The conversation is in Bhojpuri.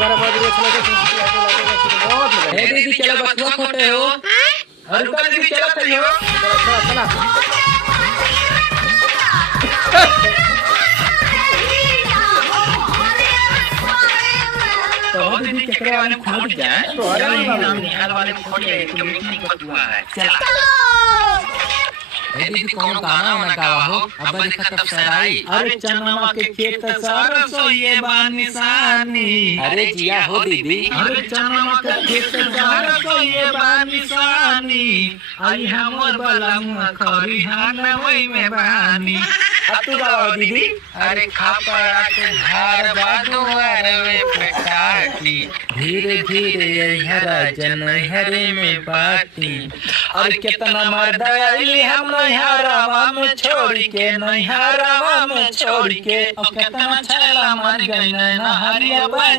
अगर हमारे लिए चलो तो बहुत मजा है। दीदी चलो बस खोटे हो और रुका दीदी चलो खड़ी हो चला तो दीदी चक्कर वाले खोट जाए तो अरे नाम निहाल वाले खोटे तो मीटिंग पर हुआ है चला दीदी कौन गाना वाना गावा हो अब देखा तब सराई अरे चनमा के खेत सरसों ये बानिसानी अरे जिया हो दीदी अरे चनमा के खेत सरसों ये बानिसानी आई हमर बलम खरिहान वही में बानी अब तू गावा दीदी अरे खापा के घर बादुआर में पटाटी धीरे धीरे हरा जन हरे में बाटी और कितना मर्द आइली हम नैहरावा में छोड़ के नैहरावा में छोड़ के और कितना छैला मर गई ना हरिया बन